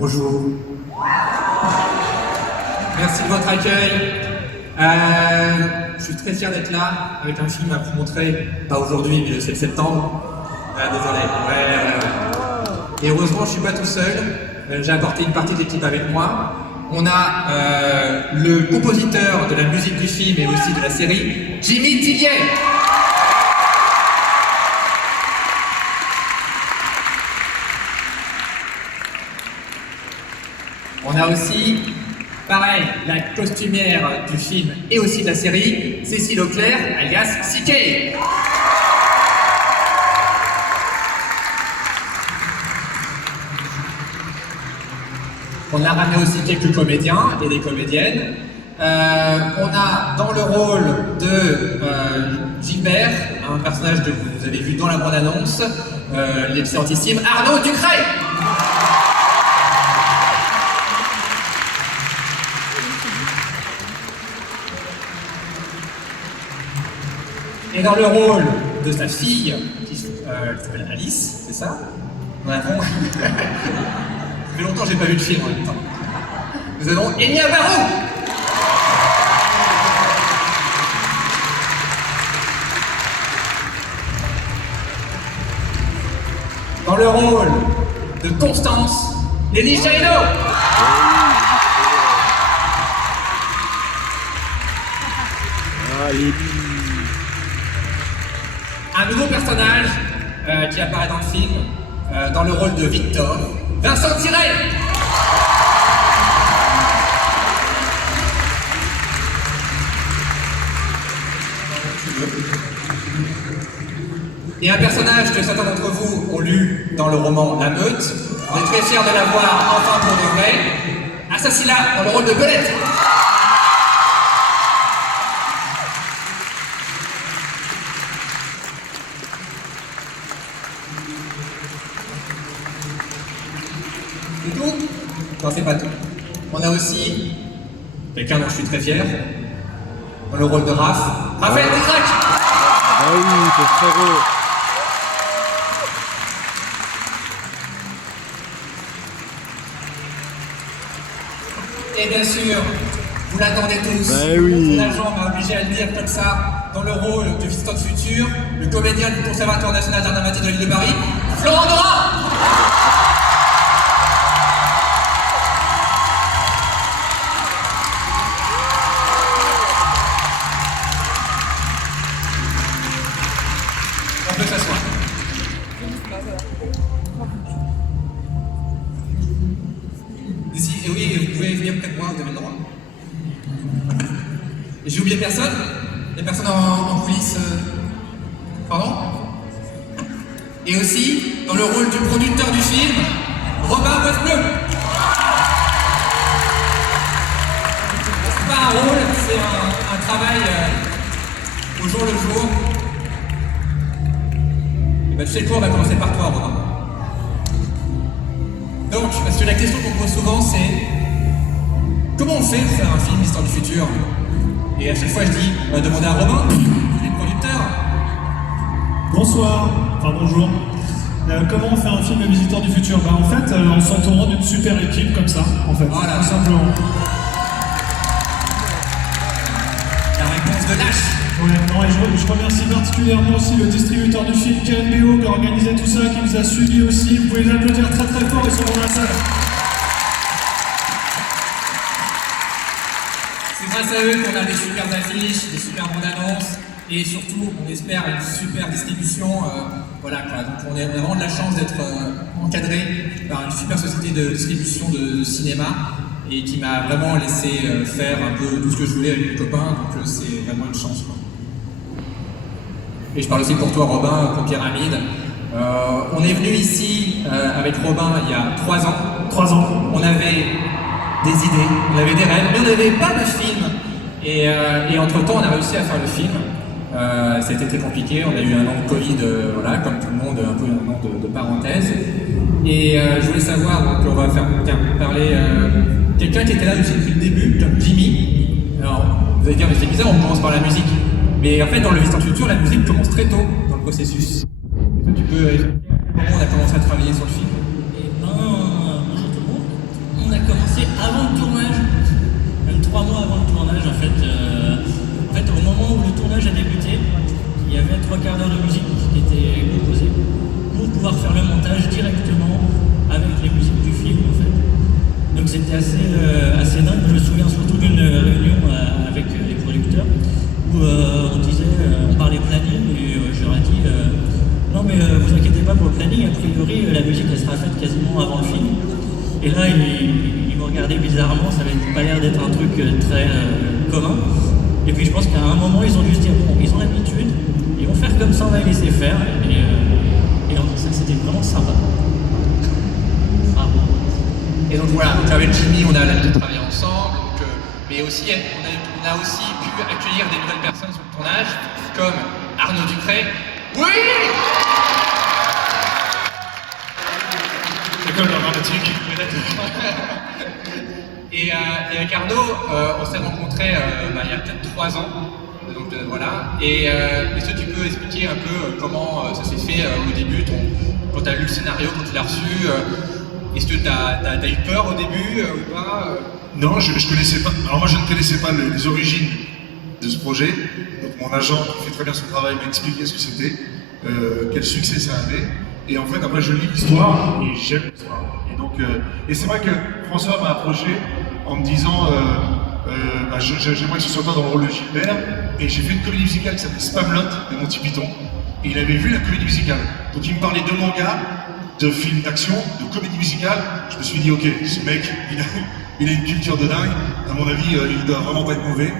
Bonjour. Merci de votre accueil. Je suis très fier d'être là avec un film à vous montrer, pas aujourd'hui, mais le 7 septembre. Désolé. Ouais. Et heureusement, je suis pas tout seul. J'ai apporté une partie de l'équipe avec moi. On a le compositeur de la musique du film et aussi de la série, Jimmy Tillier. On a aussi, pareil, la costumière du film et aussi de la série, Cécile Auclair, alias CK. On a ramené aussi quelques comédiens et des comédiennes. On a dans le rôle de Gilbert, un personnage que vous avez vu dans la bande-annonce, l'excellentissime Arnaud Ducret. Et dans le rôle de sa fille, qui s'appelle Alice, c'est ça? Ouais, bon. Ça fait longtemps que j'ai pas vu le film en même temps. Nous avons Enya Barou. Dans le rôle de Constance, Nelly Jaino. Un nouveau personnage qui apparaît dans le film, dans le rôle de Victor, Vincent Tirel. Et un personnage que certains d'entre vous ont lu dans le roman La Meute. On est très fiers de la voir enfin pour de vrai. Assassinat dans le rôle de Belette. C'est tout? Non, c'est pas tout. On a aussi quelqu'un dont je suis très fier, dans le rôle de Raph, Raphaël Descraques. Ah oui, ton frérot. Et bien sûr, vous l'attendez tous. Bah oui. Mon agent m'a obligé à le dire comme ça, dans le rôle de visiteur du futur, le comédien du Conservatoire national d'art dramatique de l'île de Paris, Florent Dorin. On peut s'asseoir. Ici, et oui, vous pouvez venir près de moi, vous avez le droit. Et j'ai oublié personne? Il y a personne en coulisses? Pardon? Et aussi, dans le rôle du producteur du film, Robin Boisbleu. C'est pas un rôle, c'est un travail au jour le jour. Et ben, tu sais quoi, on va commencer par toi, Robin. Donc, parce que la question qu'on pose souvent, c'est comment on fait pour faire un film Histoire du futur? Et à chaque fois, je dis, on va demander à Robin, il est producteur. Bonsoir, enfin bonjour. Comment on fait un film Visiteur du futur? En fait, en s'entourant d'une super équipe comme ça, en fait, Voilà. tout simplement. La réponse de Lâche. Ouais, non, et je remercie particulièrement aussi le distributeur du film KNBO qui a organisé tout ça, qui nous a suivis aussi. Vous pouvez les applaudir très très fort, ils sont dans la salle. C'est grâce à eux qu'on a des super affiches, des super bandes annonces et surtout, on espère une super distribution. Voilà quoi. Donc on a vraiment de la chance d'être encadré par une super société de distribution de cinéma et qui m'a vraiment laissé faire un peu tout ce que je voulais avec mes copains. Donc c'est vraiment une chance, quoi. Et je parle aussi pour toi, Robin, pour Pyramide. On est venu ici avec Robin il y a 3 ans. 3 ans. On avait des idées, on avait des rêves, mais on n'avait pas de film. Et entre-temps, on a réussi à faire le film. Ça a été très compliqué, on a eu un an de Covid, voilà, comme tout le monde, un peu un an de parenthèse. Et je voulais savoir, donc on va faire parler quelqu'un qui était là aussi depuis le début, comme Jimmy. Alors, vous allez dire, mais c'est bizarre, on commence par la musique. Mais en fait, dans le Visiteur du futur, la musique commence très tôt dans le processus. Et toi, tu peux expliquer comment on a commencé à travailler sur le film? Bonjour tout le monde. Et là, ils me regardaient bizarrement, ça avait pas l'air d'être un truc très commun. Et puis je pense qu'à un moment, ils ont dû se dire, bon, ils ont l'habitude, ils vont faire comme ça, on va les laisser faire. Et donc ça, c'était vraiment sympa. Et donc voilà, donc avec Jimmy, on a l'habitude de travailler ensemble, donc, mais aussi on a aussi pu accueillir des nouvelles personnes sur le tournage, comme Arnaud Ducret. Oui. École dramatique. Et avec Arnaud, on s'est rencontrés il y a peut-être 3 ans. Donc voilà. Et est-ce que tu peux expliquer un peu comment ça s'est fait au début, quand tu as lu le scénario, quand tu l'as reçu est-ce que tu as eu peur au début ou pas Non, je connaissais pas. Alors moi, je ne connaissais pas les origines de ce projet. Donc mon agent, qui fait très bien son travail, m'a expliqué ce que c'était, quel succès ça avait. Et en fait, après, je lis l'histoire et j'aime l'histoire. Et donc, et c'est vrai que François m'a approché en me disant, j'aimerais que ce soit toi dans le rôle de Gilbert. Et j'ai fait une comédie musicale qui s'appelait Spamalot de Monty Python. Et il avait vu la comédie musicale. Donc il me parlait de manga, de films d'action, de comédie musicale. Je me suis dit, ok, ce mec, il a une culture de dingue. À mon avis, il doit vraiment pas être mauvais.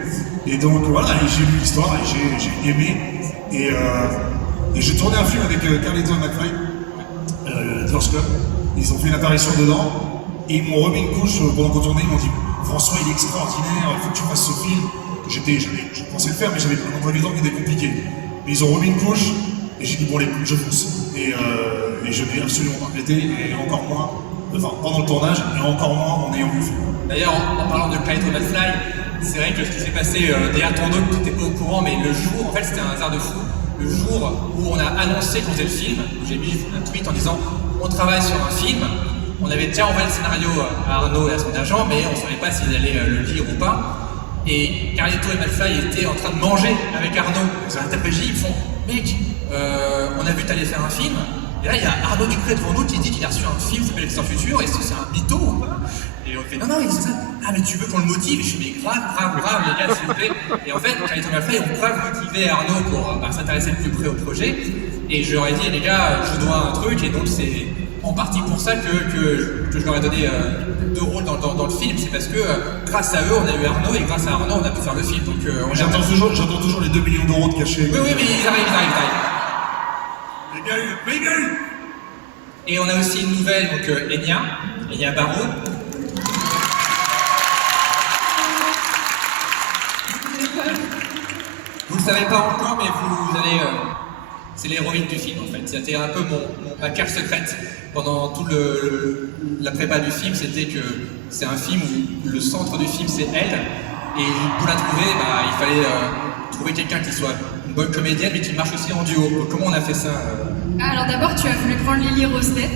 Et donc voilà, j'ai lu l'histoire et j'ai aimé. Et j'ai tourné un film avec Carlito et McFly, First Club. Ils ont fait une apparition dedans. Et ils m'ont remis une couche pendant qu'on tournait. Ils m'ont dit, François, il est extraordinaire, il faut que tu fasses ce film. Je pensais le faire, mais j'avais un emploi du temps qui était compliqué. Mais ils ont remis une couche. Et j'ai dit, bon, je fonce. Et je n'ai absolument pas regretté, et encore moins, pendant le tournage, et encore moins en ayant vu le film. D'ailleurs, en parlant de Clyde et McFly, c'est vrai que ce qui s'est passé derrière ton dos, tu n'étais pas au courant, mais le jour, en fait, c'était un hasard de fou. Le jour où on a annoncé qu'on faisait le film, j'ai mis un tweet en disant on travaille sur un film. On avait déjà envoyé le scénario à Arnaud et à son agent, mais on ne savait pas s'ils allaient le lire ou pas. Et Carlito et McFly étaient en train de manger avec Arnaud. Ils ont interprété, ils font mec, on a vu t'aller faire un film. Et là, il y a Arnaud Ducret devant nous qui dit qu'il a reçu un film qui s'appelle Extra Futur. Est-ce que c'est un mytho ou pas? Et on fait non, c'est ça. Ah, mais tu veux qu'on le motive? Et je suis mais grave, les gars, s'il vous plaît. Et en fait, Carlito et McFly ont grave motivé Arnaud pour s'intéresser plus près au projet. Et je leur ai dit, les gars, je dois un truc. Et donc, c'est en partie pour ça que je leur ai donné 2 rôles dans le film. C'est parce que grâce à eux, on a eu Arnaud. Et grâce à Arnaud, on a pu faire le film. Donc, j'attends toujours les 2 millions d'euros de cachet. Oui, mais ils arrivent. Mais il y a eu. Et on a aussi une nouvelle, donc Enya Barraud. Vous ne le savez pas encore, mais vous allez... c'est l'héroïne du film, en fait. C'était un peu ma carte secrète pendant tout la prépa du film. C'était que c'est un film où le centre du film, c'est elle. Et pour la trouver, il fallait trouver quelqu'un qui soit une bonne comédienne, mais qui marche aussi en duo. Comment on a fait ça Alors d'abord, tu as voulu prendre Lily Rose Depp.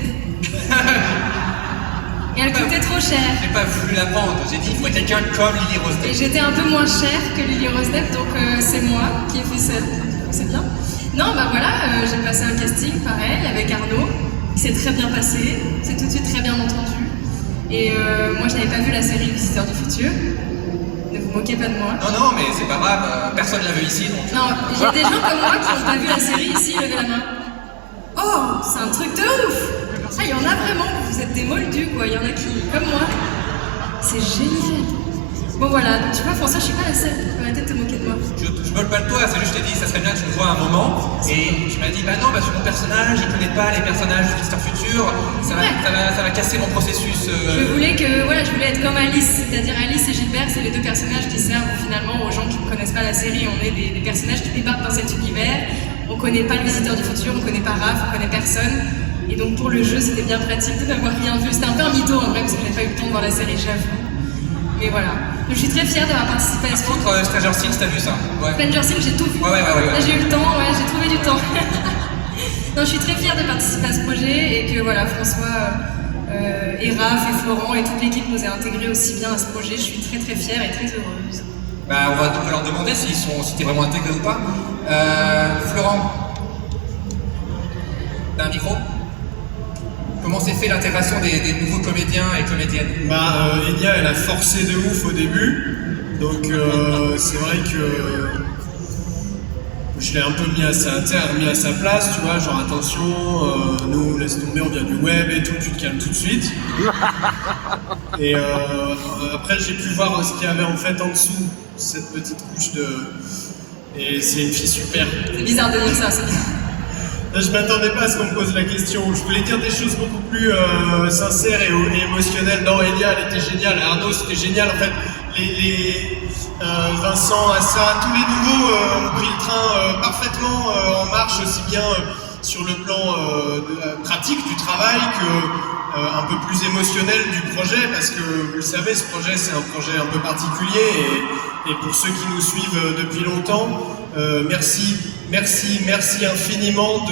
Et elle coûtait trop cher. J'ai pas voulu la prendre, j'ai dit il faut quelqu'un comme Lily Rose Depp. Et j'étais un peu moins chère que Lily Rose Depp, donc c'est moi qui ai fait ça. C'est bien. Non, voilà, j'ai passé un casting pareil avec Arnaud. Il s'est très bien passé, c'est tout de suite très bien entendu. Et moi, je n'avais pas vu la série Visiteurs du Futur. Ne vous moquez pas de moi. Non, mais c'est pas grave, personne l'a vu ici donc. Non, j'ai des gens comme moi qui n'ont pas vu la série ici, levez la main. Oh, c'est un truc de ouf! Ah, il y en a vraiment, vous êtes des moldus quoi, il y en a qui, comme moi. C'est génial! Bon voilà, donc tu vois François, je suis pas la seule, arrêtez de te moquer de moi. Je moque pas de toi, c'est juste que je t'ai dit, ça serait bien que tu me vois un moment, et tu m'as dit, bah non, parce que mon personnage, je connais pas les personnages de Visiteurs Futur, ça va casser mon processus. Je voulais être comme Alice, c'est-à-dire Alice et Gilbert, c'est les 2 personnages qui servent finalement aux gens qui ne connaissent pas la série. On est des personnages qui débarquent dans cet univers, on connaît pas le Visiteur du Futur, on connaît pas Raph, on connaît personne. Et donc pour le jeu, c'était bien pratique de n'avoir rien vu. C'était un peu un mytho en vrai, parce que j'avais pas eu le temps de voir la série, j'avoue. Mais voilà. Donc, je suis très fière d'avoir participé à ce film. Par contre, Stranger Things, t'as vu ça? Ouais. Stranger Things, j'ai tout vu. Ouais. Là, j'ai eu le temps, j'ai trouvé du temps. Non, je suis très fière de participer à ce projet et que voilà, François et Raph et Florent et toute l'équipe nous aient intégrés aussi bien à ce projet. Je suis très très fière et très heureuse. On va leur demander si t'es vraiment intégré ou pas. Florent, t'as un micro? Comment s'est fait l'intégration des nouveaux comédiens et comédiennes? Enya, elle a forcé de ouf au début, donc c'est vrai que je l'ai un peu mis à sa place, tu vois, genre attention, nous laisse tomber, on vient du web et tout, tu te calmes tout de suite. Et après j'ai pu voir ce qu'il y avait en fait en dessous, cette petite couche de... Et c'est une fille super. C'est bizarre de dire ça, c'est bizarre. Je m'attendais pas à ce qu'on me pose la question. Je voulais dire des choses beaucoup plus sincères et émotionnelles. Non, Elia, elle était géniale. Arnaud, c'était génial. En fait, Vincent, Assa, tous les nouveaux ont pris le train parfaitement en marche, aussi bien sur le plan pratique du travail que un peu plus émotionnel du projet, parce que vous le savez, ce projet c'est un projet un peu particulier et pour ceux qui nous suivent depuis longtemps, merci infiniment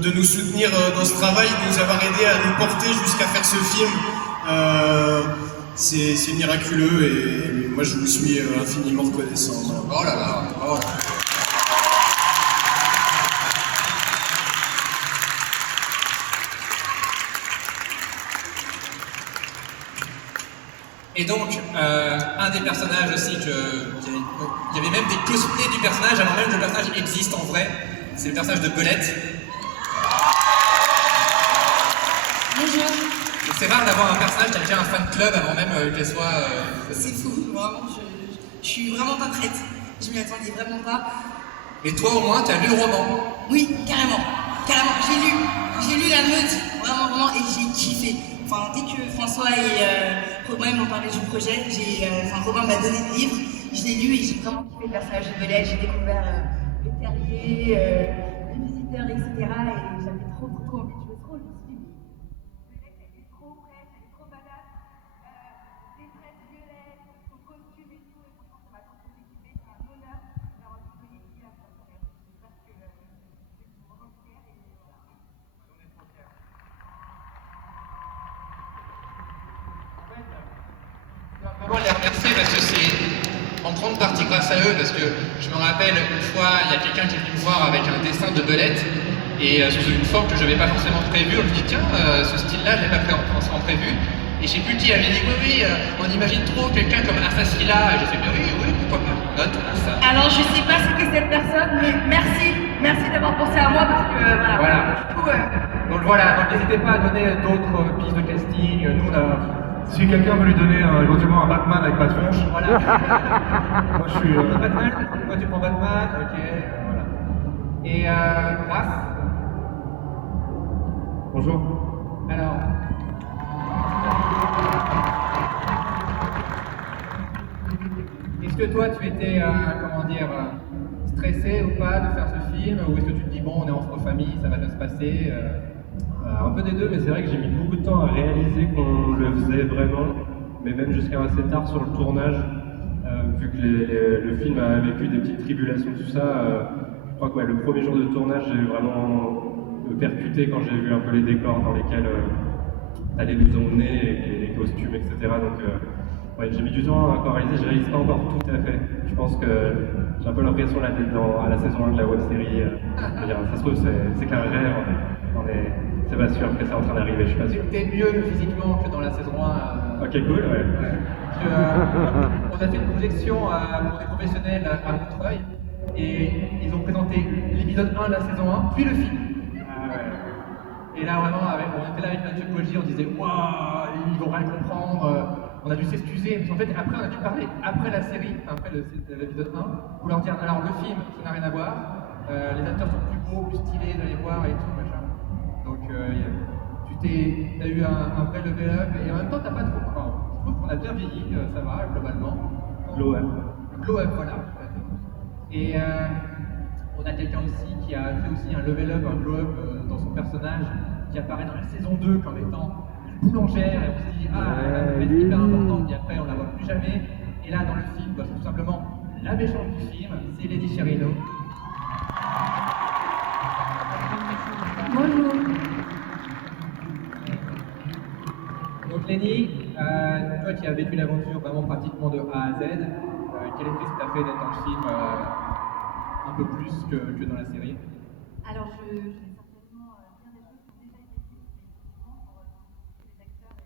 de nous soutenir dans ce travail, de nous avoir aidés à nous porter jusqu'à faire ce film. C'est miraculeux et moi je vous suis infiniment reconnaissant. Oh là là, oh là là. Et donc, un des personnages aussi, il y avait même des cosplays du personnage avant même que le personnage existe en vrai. C'est le personnage de Belette. Bonjour. C'est rare d'avoir un personnage qui a déjà un fan club avant même qu'elle soit... C'est fou, vraiment, je suis vraiment pas prête. Je m'y attendais vraiment pas. Et toi au moins, tu as lu le roman. Oui, carrément. J'ai lu La Meute, vraiment, et j'ai kiffé. Enfin, dès que François et Robin m'ont parlé du projet, Robin m'a donné le livre, je l'ai lu et j'ai vraiment kiffé le personnage de Belette. J'ai découvert le terrier, les visiteurs, etc. Et j'avais trop envie de jouer trop. Je me suis dit, Belette, elle est trop fraîche, elle est trop badass. Des tresses violettes, son costume et tout. Et franchement, ça m'a trop équipé. C'est un honneur d'avoir donné ici à ça. J'espère que je suis vraiment fière et voilà. On est trop fiers. Je dois vraiment les remercier parce que c'est en grande partie grâce à eux, parce que je me rappelle une fois, il y a quelqu'un qui est venu me voir avec un dessin de Belette et sous une forme que je n'avais pas forcément prévue. Je me dis tiens, ce style-là, je l'ai pas forcément prévu. Et je sais plus qui avait dit oui, on imagine trop quelqu'un comme Afasila. Et j'ai fait oui, pourquoi pas, note Assa. Alors je sais pas ce que cette personne, mais merci d'avoir pensé à moi parce que voilà. Du coup, Donc voilà, donc n'hésitez pas à donner d'autres pistes de casting. Nous on a... Si quelqu'un veut lui donner éventuellement un Batman avec pas de tronche, Voilà. moi je suis... Batman, toi tu prends Batman, ok, voilà. Et Raph, Bonjour. alors... Est-ce que toi tu étais, stressé ou pas de faire ce film, ou est-ce que tu te dis bon on est entre famille, ça va bien se passer Un peu des deux, mais c'est vrai que j'ai mis beaucoup de temps à réaliser qu'on le faisait vraiment, mais même jusqu'à assez tard sur le tournage, vu que le film a vécu des petites tribulations, tout ça. Je crois que le premier jour de tournage, j'ai vraiment percuté quand j'ai vu un peu les décors dans lesquels allait nous emmener, et les costumes, etc. Donc j'ai mis du temps à réaliser, je réalise pas encore tout à fait. Je pense que j'ai un peu l'impression là d'être à la saison 1 de la web série. Ça se trouve, c'est qu'un rêve. C'est pas sûr que c'est en train d'arriver, je suis pas sûr. T'es mieux physiquement que dans la saison 1. Ok, cool, ouais. On a fait une projection pour des professionnels à Montreuil et ils ont présenté l'épisode 1 de la saison 1, puis le film. Et là vraiment, on était là avec Mathieu Poggi, on disait waouh, ils vont rien comprendre. On a dû s'excuser, parce qu'en fait après on a dû parler après la série, après l'épisode 1, pour leur dire alors le film ça n'a rien à voir, les acteurs sont plus beaux, plus stylés, d'aller voir et tout machin. Donc tu as eu un vrai level up et en même temps t'as pas trop. Enfin, je trouve qu'on a bien vieilli, ça va globalement. Glow up. Glow up, voilà. Et on a quelqu'un aussi qui a fait aussi un level up, un glow up dans son personnage, qui apparaît dans la saison 2 comme étant une boulangère, et on se dit elle va être hyper importante, et après on la voit plus jamais. Et là dans le film, c'est tout simplement la méchante du film, c'est Lady Cherino. bonjour. Donc Lenny, toi qui as vécu l'aventure vraiment pratiquement de A à Z, quel effet ça t'a fait d'être dans le film un peu plus que dans la série? Alors je vais certainement dire des choses qui ont déjà été dites, mais effectivement pour les acteurs et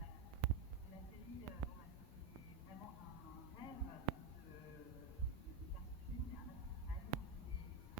l'actrice de la série, c'est vraiment un rêve de faire ce film, et un rêve qui se réalise.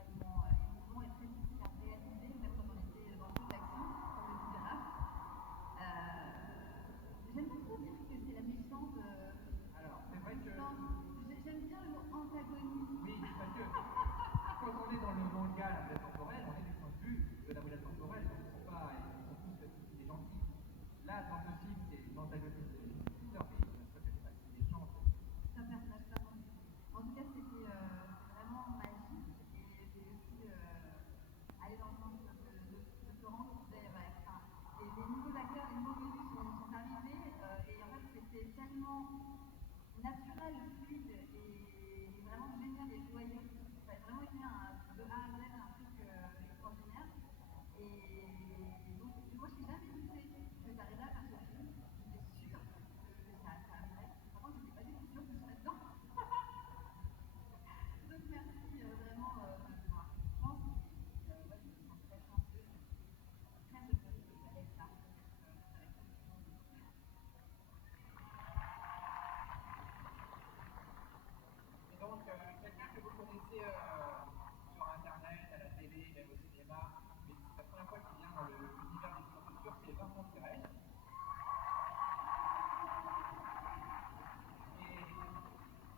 sur Internet, à la télé, même au cinéma, mais c'est la première fois qu'il vient dans l'univers des sciences-futures, c'est Vincent Tirel.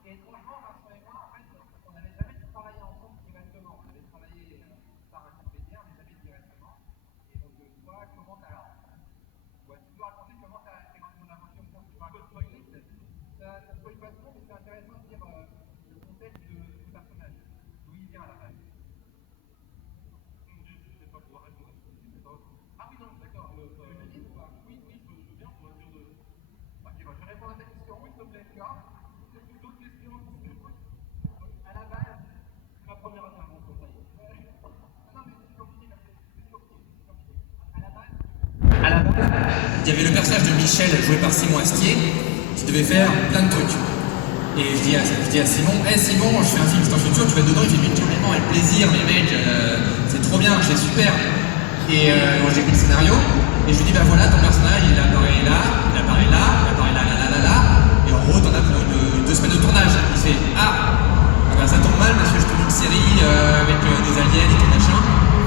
Et étrangement, Vincent et moi, en fait, on n'avait jamais travaillé ensemble directement. On avait travaillé par intermédiaire, mais jamais directement. Et donc, toi, comment t'as... Ouais, tu peux raconter comment t'as fait ton aventure, je pense que tu vas un peu spoiler. Ça ne spoil pas trop, mais c'est intéressant de dire le contexte du personnage. D'où il vient à la base. Je ne sais pas pouvoir répondre. Ah oui, non, d'accord. Tu veux le dire ou pas? Oui, je veux bien, pour être sûr de... Ok, je vais répondre à ta question. Oui, s'il te plaît, tu as d'autres questions? À la base, ma première intervention, ça y est. Non, mais c'est compliqué, c'est compliqué. À la base, il y avait le personnage de Michel, joué par Simon Astier, qui devait faire plein de trucs. Et je dis à Simon, Simon, je fais un film dans le futur, tu vas dedans, il fait, mais carrément, avec plaisir, mais mec, c'est trop bien, c'est super. Et moi j'ai écrit le scénario, et je lui dis, bah voilà, ton personnage, il apparaît là, il apparaît là, il apparaît là, et en gros, t'en as pour 2 semaines de tournage. Il fait, bah, ça tombe mal parce que je tourne une série avec des aliens et tout machin.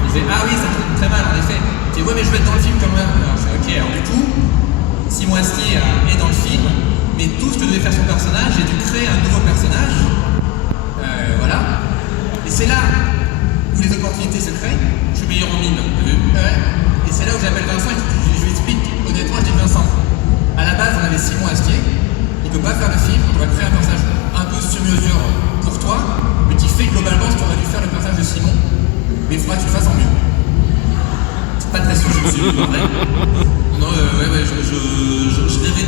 Il fait, ah oui, ça tombe très mal en effet. Il fait, ouais, mais je vais être dans le film quand même. Alors je fais, ok, alors du coup, Simon Astier est dans le film, mais tout ce que devait faire son personnage, j'ai dû créer un nouveau personnage. Voilà. Et c'est là où les opportunités se créent. Je suis meilleur en mime, t'as vu? Et c'est là où j'appelle Vincent et je lui explique, honnêtement, je dis Vincent, à la base on avait Simon Astier, il ne peut pas faire le film, on doit créer un personnage un peu sur mesure pour toi, mais qui fait globalement ce qu'on a dû faire le personnage de Simon, mais il faudra que tu le fasses en mieux. C'est pas très sûr, je me suis dit, vrai. Non, je rêvais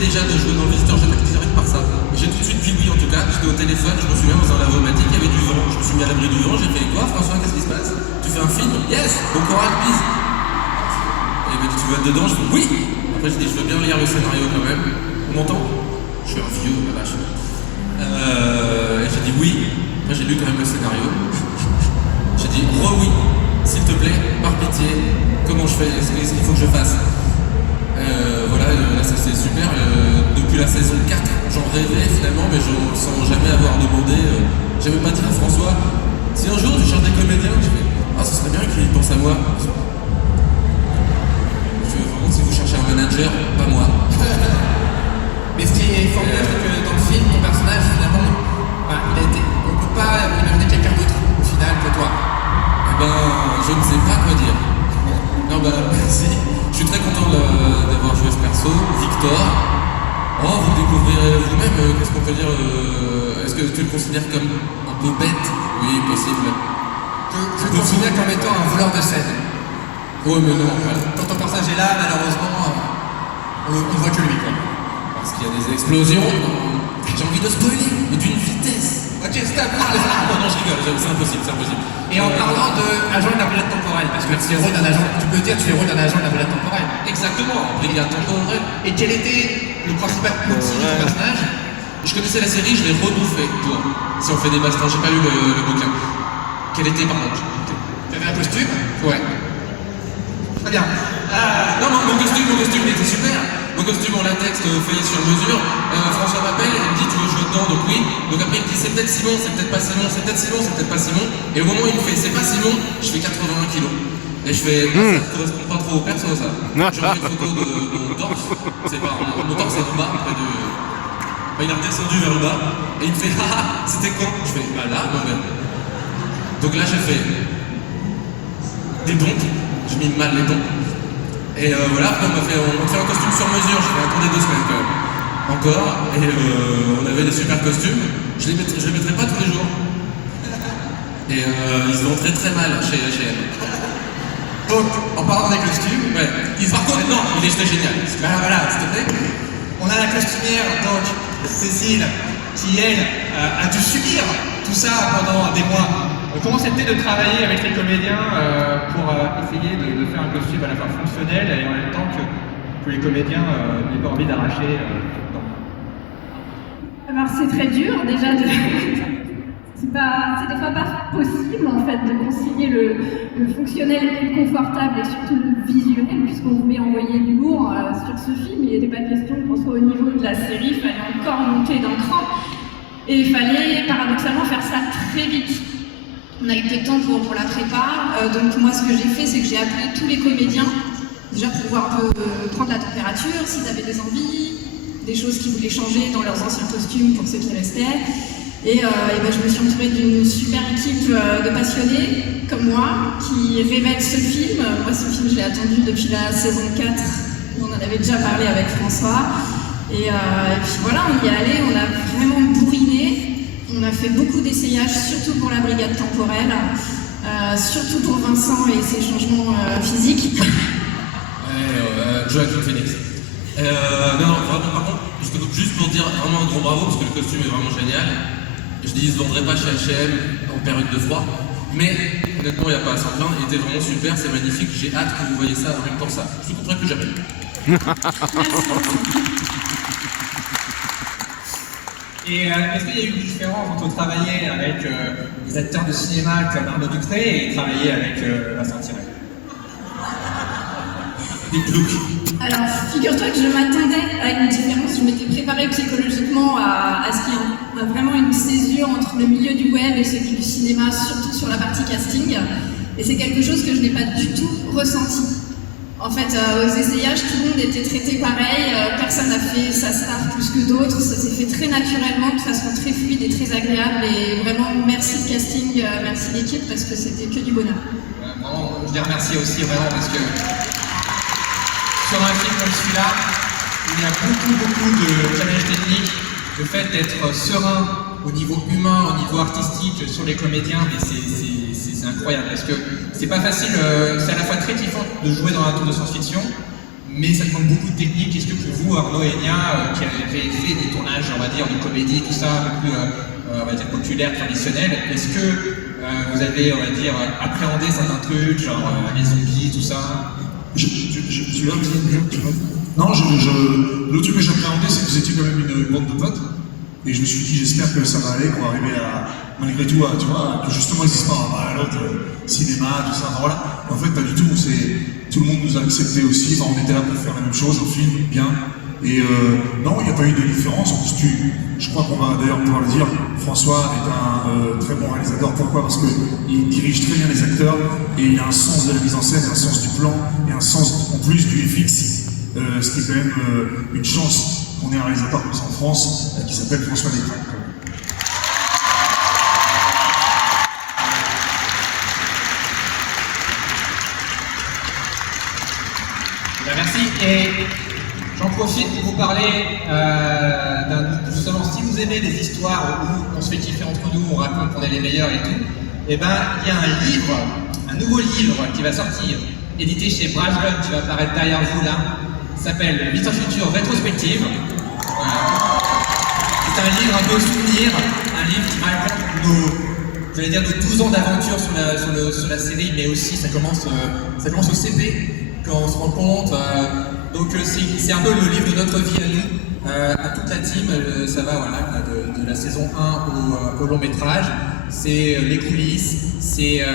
déjà de jouer dans le Visiteur, j'étais attiré par ça. J'ai tout de suite dit oui en tout cas, j'étais au téléphone, je me souviens dans un lavomatique, il y avait du vent, je me suis mis à l'abri du vent, j'ai fait quoi François, qu'est-ce qui se passe? Tu fais un film? Yes! Bon courage, bis! Et il m'a dit tu vas être dedans, je fais oui! Après j'ai dit je veux bien lire le scénario quand même. On m'entend? Je suis un vieux, la vache. Et j'ai dit oui, après j'ai lu quand même le scénario. J'ai dit oui, s'il te plaît, par pitié, comment je fais, ce qu'il faut que je fasse? Voilà, là ça c'est super. Depuis la saison 4, j'en rêvais finalement, mais sans jamais avoir demandé. J'avais pas dit à François, si un jour tu cherches des comédiens, je fais, ce serait bien qu'il pense à moi. Vraiment, si vous cherchez un manager, pas moi. Mais ce qui est formidable, c'est que dans le film, ton personnage finalement, on ne peut pas imaginer quelqu'un d'autre au final que toi. Eh ben, je ne sais pas quoi dire. Non, merci. Je suis très content d'avoir joué ce perso. Victor. Vous découvrirez vous-même, qu'est-ce qu'on peut dire est-ce que tu le considères comme un peu bête? Oui, possible. Je le considère comme étant un voleur de scène. Ouais, mais non. Quand ton personnage est là, malheureusement, on ne voit que lui, quoi. Parce qu'il y a des explosions. J'ai envie de spoiler, mais d'une vitesse. Ok, stop. Non, je rigole, c'est impossible, c'est impossible. Et en parlant d'agent de la brigade temporelle, parce que tu fais rôle d'un agent, tu peux dire tu fais rôle d'un agent de la brigade temporelle. Exactement, brigade temporelle. Et quel était le principal outil du personnage? Je connaissais la série, je l'ai rebouffé, toi. Si on fait des bastons, j'ai pas lu le bouquin. Quel était, pardon? T'avais un costume? Ouais. Très bien. Non, mon costume, il était super. Mon costume en latex fait sur mesure. François m'appelle, il me dit tu veux jouer dedans, donc oui. Donc après il me dit c'est peut-être Simon, c'est peut-être pas Simon, c'est peut-être Simon, c'est peut-être pas Simon. Et au moment où il me fait c'est pas Simon, je fais 81 kilos. Et je fais ça correspond pas trop au perso ça. J'ai envoyé une photo de mon torse. C'est pas mon torse est en bas, près de. Il est redescendu vers le bas. Et il me fait c'était quand? Je fais là, donc là j'ai fait des dons. Je mime mal les dons. Et voilà, après on m'a fait un costume sur mesure, je vais attendre 2 semaines quand même. Encore, et on avait des super costumes, je les mettrai pas tous les jours. Et ils se vendent très très mal chez H&M. Donc, en parlant des costumes, par contre, non, il est génial. Voilà, s'il te plaît. On a la costumière, donc, Cécile, qui elle, a dû subir tout ça pendant des mois. Comment c'était de travailler avec les comédiens pour essayer de faire un costume à la fois fonctionnel et en même temps que les comédiens n'aient pas envie d'arracher Alors c'est très dur déjà c'est des fois pas possible en fait de concilier le fonctionnel et le confortable et surtout le visuel puisqu'on voulait envoyer du lourd sur ce film. Il n'était pas question qu'on soit au niveau de la série, il fallait encore monter d'un cran et il fallait paradoxalement faire ça très vite. On a eu peu de temps pour la prépa, donc moi ce que j'ai fait, c'est que j'ai appelé tous les comédiens, déjà pour voir un peu prendre la température, s'ils avaient des envies, des choses qu'ils voulaient changer dans leurs anciens costumes pour ceux qui restaient. Et je me suis entourée d'une super équipe de passionnés comme moi qui rêvaient de ce film. Moi ce film je l'ai attendu depuis la saison 4, on en avait déjà parlé avec François. Et puis voilà, on y est allé, on a vraiment bourriné. On a fait beaucoup d'essayages, surtout pour la brigade temporelle, surtout pour Vincent et ses changements physiques. Joaquin Phoenix. Non, vraiment, par contre, juste pour dire vraiment un gros bravo, parce que le costume est vraiment génial. Je dis, il ne se vendrait pas chez H&M en période de froid, mais honnêtement, il n'y a pas à s'en plaindre, il était vraiment super, c'est magnifique, j'ai hâte que vous voyez ça rien que pour ça. Je vous comprends que jamais. Et est-ce qu'il y a eu une différence entre travailler avec des acteurs de cinéma comme Arnaud Ducré et travailler avec Vincent Tirel? Des ploucs. Alors, figure-toi que je m'attendais à une différence, je m'étais préparée psychologiquement à ce qu'il y ait vraiment une césure entre le milieu du web et celui du cinéma, surtout sur la partie casting. Et c'est quelque chose que je n'ai pas du tout ressenti. En fait, aux essayages, tout le monde était traité pareil, personne n'a fait sa star plus que d'autres, ça s'est fait très naturellement, de façon très fluide et très agréable, et vraiment merci le casting, merci l'équipe, parce que c'était que du bonheur. Vraiment, je les remercie aussi vraiment, parce que sur un film comme celui-là, il y a beaucoup de challenges techniques, le fait d'être serein au niveau humain, au niveau artistique, sur les comédiens, mais c'est incroyable, parce que c'est pas facile, c'est à la fois très kiffant de jouer dans un tour de science-fiction, mais ça demande beaucoup de technique. Est-ce que pour vous, Arnaud et Enya, qui avez fait des tournages, on va dire, de comédie, tout ça, un peu plus, on va dire, populaire, traditionnel, est-ce que vous avez, on va dire, appréhendé certains trucs, genre les zombies, tout ça? Non, le truc que j'appréhendais, c'est que vous étiez quand même une bande de potes. Et je me suis dit, j'espère que ça va aller, qu'on va arriver à, malgré tout, tu vois, que justement ils disent pas, l'autre, cinéma, tout ça, voilà. En fait, pas du tout, tout le monde nous a acceptés aussi, enfin, on était là pour faire la même chose, un film, bien. Et non, il n'y a pas eu de différence. En plus, je crois qu'on va d'ailleurs pouvoir le dire, François est un très bon réalisateur. Pourquoi? Parce qu'il dirige très bien les acteurs, et il a un sens de la mise en scène, un sens du plan, et un sens en plus du FX, ce qui est quand même une chance. On est un réalisateur comme ça en France qui s'appelle François Descraques. Merci. Et j'en profite pour vous parler justement, si vous aimez les histoires où on se fait kiffer entre nous, on raconte qu'on est les meilleurs et tout, et ben il y a un nouveau livre qui va sortir, édité chez Brajlon, qui va apparaître derrière vous là. S'appelle Vision Future Rétrospective. Voilà. C'est un livre un peu souvenir, un livre qui raconte nos 12 ans d'aventure sur la série, mais aussi ça commence au CP, quand on se rend compte. Donc c'est un peu le livre de notre vie à nous, à toute la team. Ça va de la saison 1 au long métrage. C'est les coulisses, c'est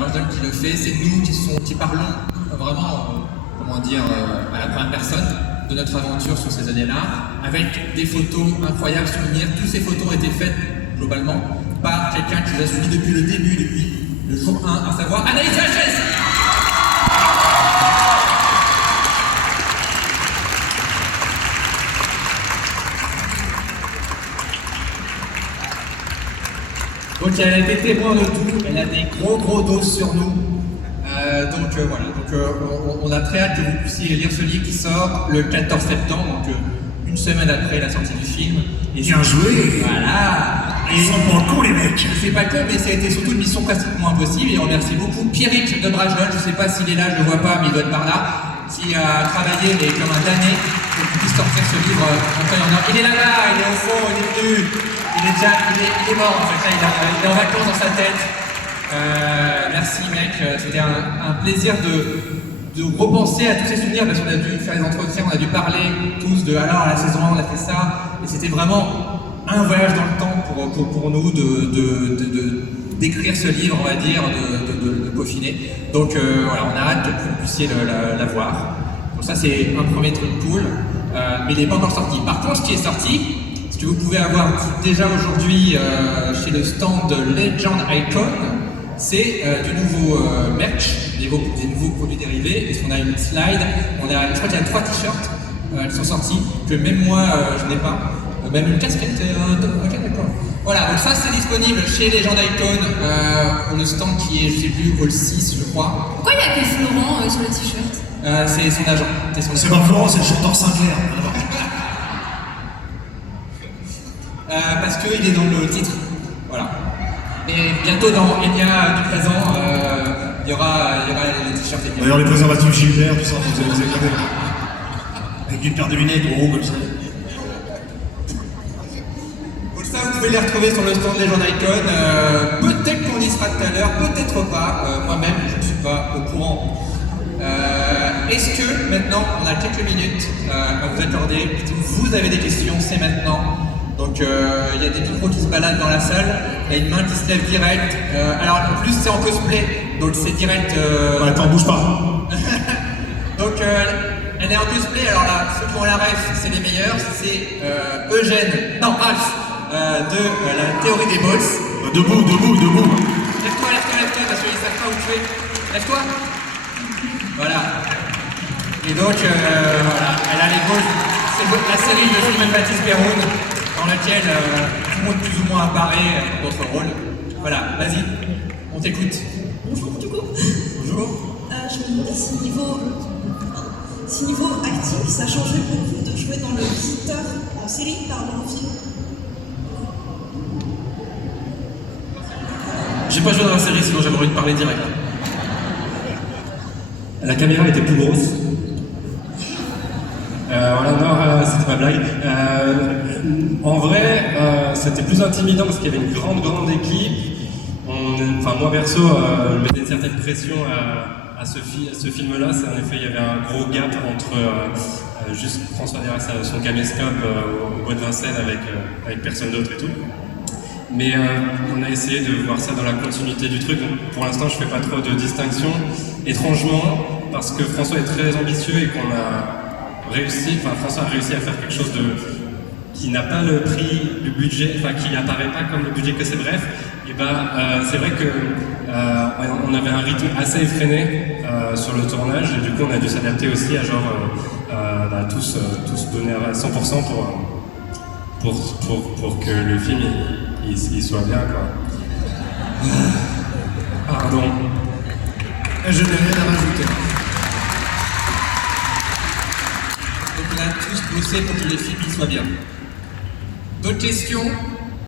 Brandon qui le fait, c'est nous qui parlons vraiment. À la première personne de notre aventure sur ces années-là, avec des photos incroyables, souvenirs. Toutes ces photos ont été faites globalement par quelqu'un qui nous a suivis depuis le début, depuis le jour 1, à savoir Anaïs Hachès. Donc elle a été témoin de tout, elle a des gros doses sur nous. On a très hâte que vous puissiez lire ce livre qui sort le 14 septembre, donc une semaine après la sortie du film. Et bien joué. Voilà. Ils sont pas cons les mecs. C'est pas con, mais ça a été surtout une mission pratiquement impossible. Et on remercie beaucoup Pierrick de Brajlon, je sais pas s'il est là, je le vois pas, mais il doit être par là, qui a travaillé mais comme un damné pour qu'on puisse sortir ce livre en temps et en heure. Il est là, il est au fond, il est venu. Il est mort en fait, là, il est en vacances dans sa tête. Merci mec, c'était un plaisir de repenser à tous ces souvenirs parce qu'on a dû faire les entretiens, on a dû parler tous de alors à la saison 1 on a fait ça et c'était vraiment un voyage dans le temps pour nous d'écrire ce livre, on va dire, de peaufiner. Donc on a hâte que vous puissiez la voir. Donc ça c'est un premier truc cool, mais il n'est pas encore sorti. Par contre ce qui est sorti, ce que vous pouvez avoir déjà aujourd'hui chez le stand de Legend Icon, c'est du nouveau merch, des nouveaux produits dérivés. Parce qu'on a une slide, je crois qu'il y a 3 t-shirts qui sont sortis, que même moi je n'ai pas. Même une casquette, ok d'accord. Voilà, donc ça c'est disponible chez les gens d'Icon, le stand qui est, je sais plus, Hall 6 je crois. Pourquoi il n'y a que Florent sur le t-shirt? C'est son agent. C'est pas Florent, c'est le chanteur Sinclair. Parce qu'il est dans le titre. Voilà. Et bientôt dans Enya du présent, il y aura les t-shirts Enya. D'ailleurs, les préservatifs Gilbert, tout ça, vous allez les éclater. Avec une paire de lunettes, gros, comme ça. Donc ça, vous pouvez les retrouver sur le stand des gens d'Icon. Peut-être qu'on y sera tout à l'heure, peut-être pas. Moi-même, je ne suis pas au courant. Est-ce que maintenant, on a quelques minutes à vous accorder? Si vous avez des questions, c'est maintenant. Donc il y a des micros qui se baladent dans la salle, il y a une main qui se lève direct. Alors en plus c'est en cosplay, donc c'est direct. Ouais, attends, bouge pas. Donc elle est en cosplay, alors là, ceux qui ont la ref, c'est les meilleurs, c'est Ralph de la théorie des boss. Debout. Lève-toi, parce qu'ils savent pas où tu es. Lève-toi. Voilà. Et donc voilà, elle a les boss. C'est la série de Philippe Baptiste Perroun, dans laquelle tout le monde plus ou moins apparaît dans votre rôle. Voilà, vas-y, on t'écoute. Bonjour du coup. Bonjour. Je me demandais si niveau acting, ça changerait pour vous de jouer dans le visiteur en série par rapport au film. J'ai pas joué dans la série, sinon j'avais envie de parler direct. La caméra était plus grosse. Voilà, non, c'était pas blague. En vrai, c'était plus intimidant parce qu'il y avait une grande équipe. Enfin, moi perso, je mettais une certaine pression à ce film-là. En effet, il y avait un gros gap entre juste François derrière son caméscope au bois de Vincennes avec personne d'autre et tout. Mais on a essayé de voir ça dans la continuité du truc. Donc, pour l'instant, je fais pas trop de distinction. Étrangement, parce que François est très ambitieux et qu'on a François a réussi à faire quelque chose qui n'a pas le prix du budget, enfin qui n'apparaît pas comme le budget que c'est bref. Et c'est vrai que on avait un rythme assez effréné sur le tournage et du coup on a dû s'adapter aussi à tous donner à 100% pour que le film il soit bien quoi. Pardon. Je n'ai rien à rajouter. Donc on a tous bossé pour que les films soient bien. D'autres questions?